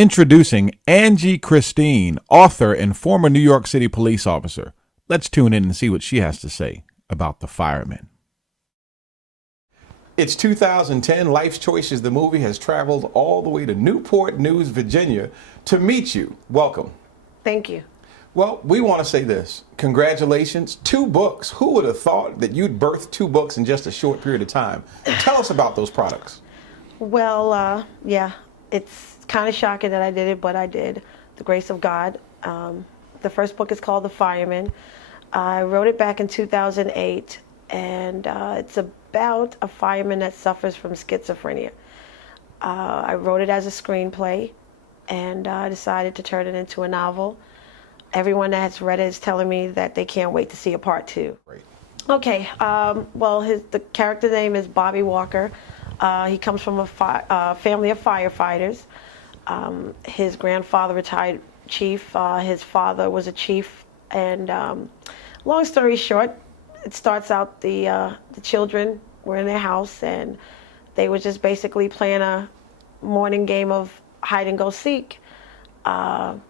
Introducing Angie Christine, author and former New York City police officer. Let's tune in and see what she has to say about the Firemen. It's 2010. Life's Choices, the movie, has traveled all the way to Newport News, Virginia to meet you. Welcome. Thank you. Well, we want to say this. Congratulations. 2 books. Who would have thought that you'd birth 2 books in just a short period of time? Tell us about those products. Well, yeah, it's kind of shocking that I did it, but I did. The grace of God. The first book is called The Firemen. I wrote it back in 2008, and it's about a fireman that suffers from schizophrenia. I wrote it as a screenplay, and I decided to turn it into a novel. Everyone that has read it is telling me that they can't wait to see a part 2. Great. Okay, well, the character name is Bobby Walker. He comes from a family of firefighters. His grandfather, retired chief. His father was a chief. And long story short, it starts out the children were in their house, and they were just basically playing a morning game of hide and go seek. As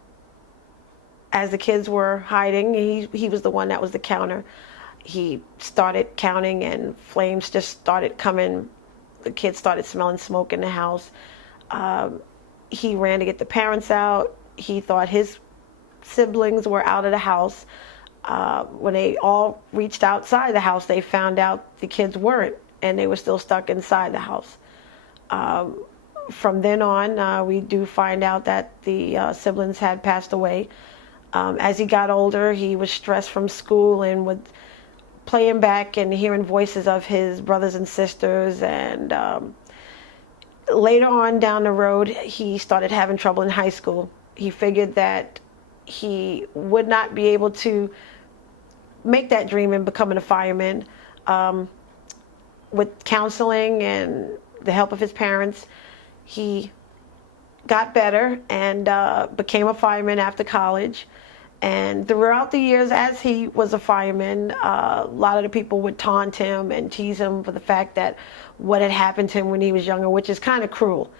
the kids were hiding, he was the one that was the counter. He started counting, and flames just started coming. The kids started smelling smoke in the house. He ran to get the parents out. He thought his siblings were out of the house. When they all reached outside the house, they found out the kids weren't, and they were still stuck inside the house. From then on, we do find out that the siblings had passed away. As he got older, he was stressed from school and would playing back and hearing voices of his brothers and sisters. And later on down the road, he started having trouble in high school. He figured that he would not be able to make that dream in becoming a fireman. With counseling and the help of his parents, he got better and became a fireman after college. And throughout the years as he was a fireman, a lot of the people would taunt him and tease him for the fact that what had happened to him when he was younger, which is kind of cruel.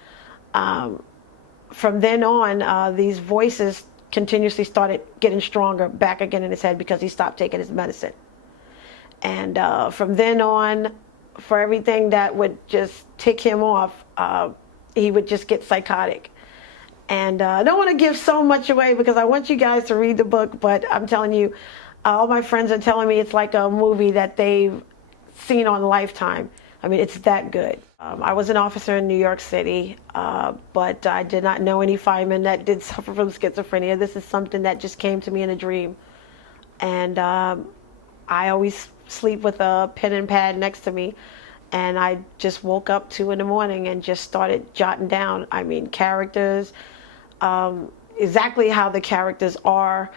From then on, these voices continuously started getting stronger back again in his head because he stopped taking his medicine. And from then on, for everything that would just tick him off, he would just get psychotic. And I don't want to give so much away because I want you guys to read the book, but I'm telling you, all my friends are telling me it's like a movie that they've seen on Lifetime. I mean, it's that good. I was an officer in New York City, but I did not know any firemen that did suffer from schizophrenia. This is something that just came to me in a dream. And I always sleep with a pen and pad next to me. And I just woke up 2 in the morning and just started jotting down, I mean, characters, exactly how the characters are,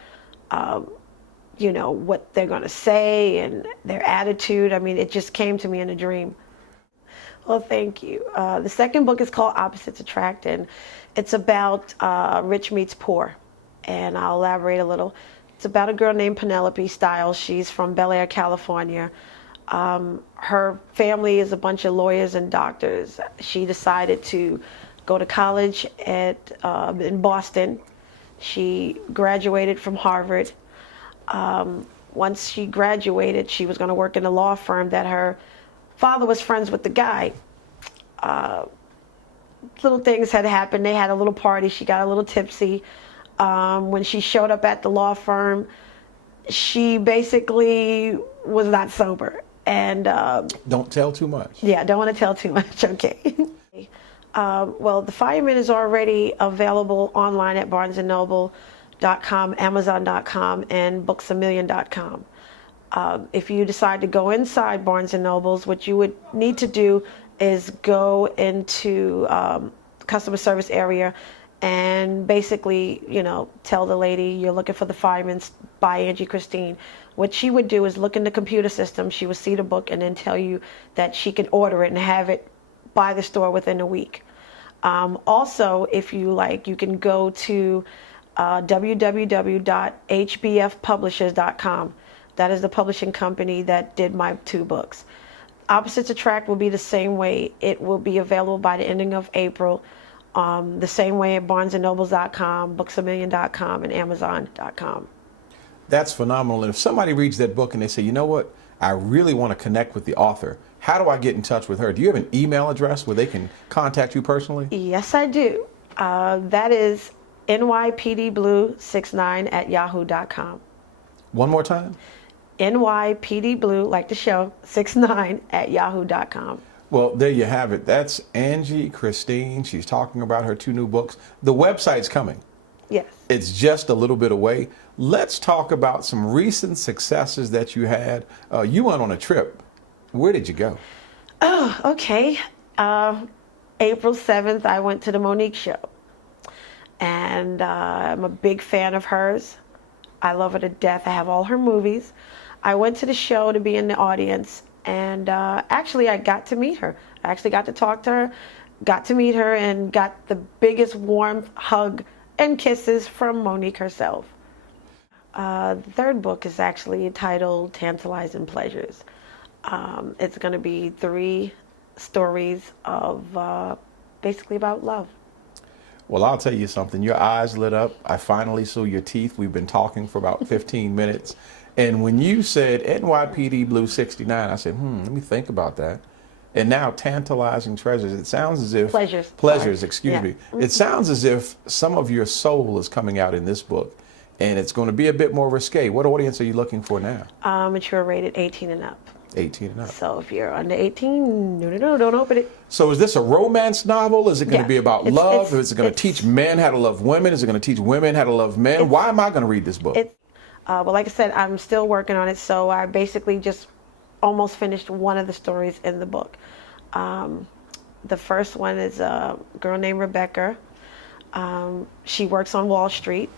you know, what they're going to say and their attitude. I mean, it just came to me in a dream. Well, thank you. The second book is called Opposites Attract, and it's about rich meets poor. And I'll elaborate a little. It's about a girl named Penelope Stiles. She's from Bel Air, California. Her family is a bunch of lawyers and doctors. She decided to go to college in Boston. She graduated from Harvard. Once she graduated, she was going to work in a law firm that her father was friends with the guy. Little things had happened. They had a little party. She got a little tipsy. When she showed up at the law firm, she basically was not sober. And don't tell too much. Yeah, don't want to tell too much. Okay. Well, The Firemen is already available online at BarnesandNoble.com, Amazon.com, and BooksAMillion.com. If you decide to go inside Barnes and Nobles, what you would need to do is go into customer service area and basically, you know, tell the lady you're looking for The Firemen by Angie Christine. What she would do is look in the computer system. She would see the book and then tell you that she can order it and have it by the store within a week. Also, if you like, you can go to www.hbfpublishers.com. That is the publishing company that did my 2 books. Opposites Attract will be the same way. It will be available by the ending of April The same way at barnesandnobles.com, booksamillion.com, and amazon.com. That's phenomenal. And if somebody reads that book and they say, you know what, I really want to connect with the author, how do I get in touch with her? Do you have an email address where they can contact you personally? Yes, I do. That is nypdblue69@yahoo.com. One more time? nypdblue, like the show, 69@yahoo.com. Well, there you have it. That's Angie Christine. She's talking about her 2 new books. The website's coming. Yes. It's just a little bit away. Let's talk about some recent successes that you had. You went on a trip. Where did you go? Oh, okay. April 7th, I went to the Monique show. And I'm a big fan of hers. I love her to death. I have all her movies. I went to the show to be in the audience. And actually, I got to meet her. I actually got to talk to her, got to meet her, and got the biggest warm hug and kisses from Monique herself. The 3rd book is actually titled Tantalizing Pleasures. It's going to be 3 stories of basically about love. Well, I'll tell you something. Your eyes lit up. I finally saw your teeth. We've been talking for about 15 minutes. And when you said NYPD Blue 69, I said, let me think about that. And now Tantalizing Treasures. It sounds as if... Pleasures, sorry. yeah. Me. It sounds as if some of your soul is coming out in this book. And it's going to be a bit more risque. What audience are you looking for now? Mature rated 18 and up. 18 and up. So if you're under 18, no, don't open it. So is this a romance novel? Is it going to be about love? Is it going to teach men how to love women? Is it going to teach women how to love men? Why am I going to read this book? Well, like I said, I'm still working on it. So I basically just almost finished one of the stories in the book. The first one is a girl named Rebecca. She works on Wall Street.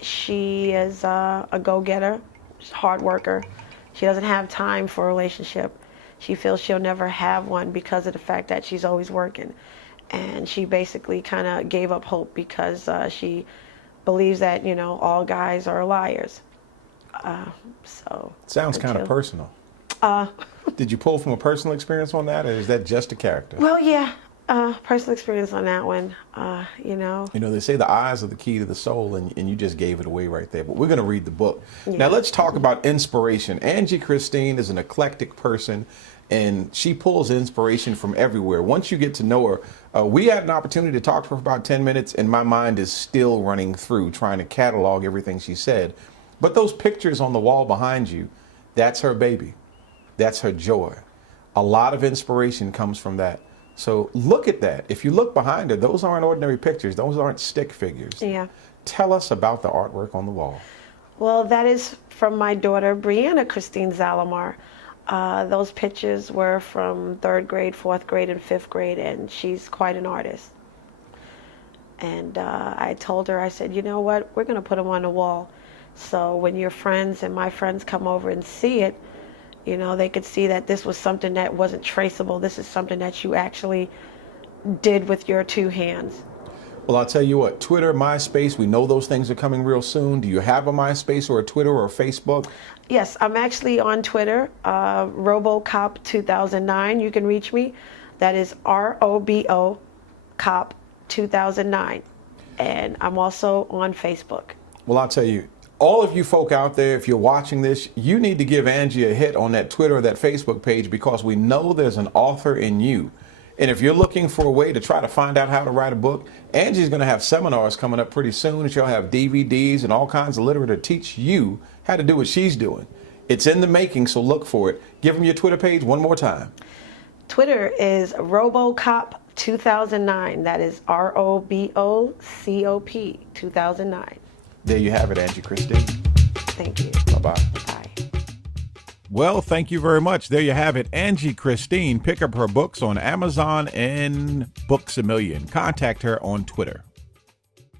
She is a go-getter, she's a hard worker. She doesn't have time for a relationship. She feels she'll never have one because of the fact that she's always working. And she basically kind of gave up hope because she believes that, all guys are liars. Sounds kind of personal. Did you pull from a personal experience on that, or is that just a character? Well, yeah, personal experience on that one, They say the eyes are the key to the soul, and you just gave it away right there. But we're going to read the book. Yeah. Now, let's talk about inspiration. Angie Christine is an eclectic person, and she pulls inspiration from everywhere. Once you get to know her, we had an opportunity to talk to her for about 10 minutes, and my mind is still running through trying to catalog everything she said. But those pictures on the wall behind you, that's her baby. That's her joy. A lot of inspiration comes from that. So look at that. If you look behind her, those aren't ordinary pictures. Those aren't stick figures. Yeah. Tell us about the artwork on the wall. Well, that is from my daughter, Brianna Christine Zalamar. Those pictures were from 3rd grade, 4th grade, and 5th grade, and she's quite an artist. And I told her, I said, you know what, we're going to put them on the wall. So when your friends and my friends come over and see it, they could see that this was something that wasn't traceable. This is something that you actually did with your 2 hands. Well, I'll tell you what, Twitter, MySpace, we know those things are coming real soon. Do you have a MySpace or a Twitter or a Facebook? Yes, I'm actually on Twitter, RoboCop2009. You can reach me. That is ROBO Cop 2009. And I'm also on Facebook. Well, I'll tell you, all of you folk out there, if you're watching this, you need to give Angie a hit on that Twitter or that Facebook page, because we know there's an author in you. And if you're looking for a way to try to find out how to write a book, Angie's going to have seminars coming up pretty soon. She'll have DVDs and all kinds of literature to teach you how to do what she's doing. It's in the making, so look for it. Give them your Twitter page one more time. Twitter is RoboCop2009. That is ROBOCOP 2009. There you have it, Angie Christine. Thank you. Bye-bye. Bye. Well, thank you very much. There you have it. Angie Christine. Pick up her books on Amazon and Books A Million. Contact her on Twitter.